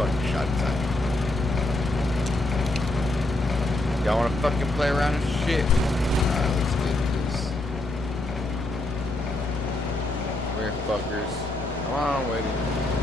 fucking shot time. Y'all wanna fucking play around and shit? Alright, let's get this. Weird fuckers. Come on, waiting.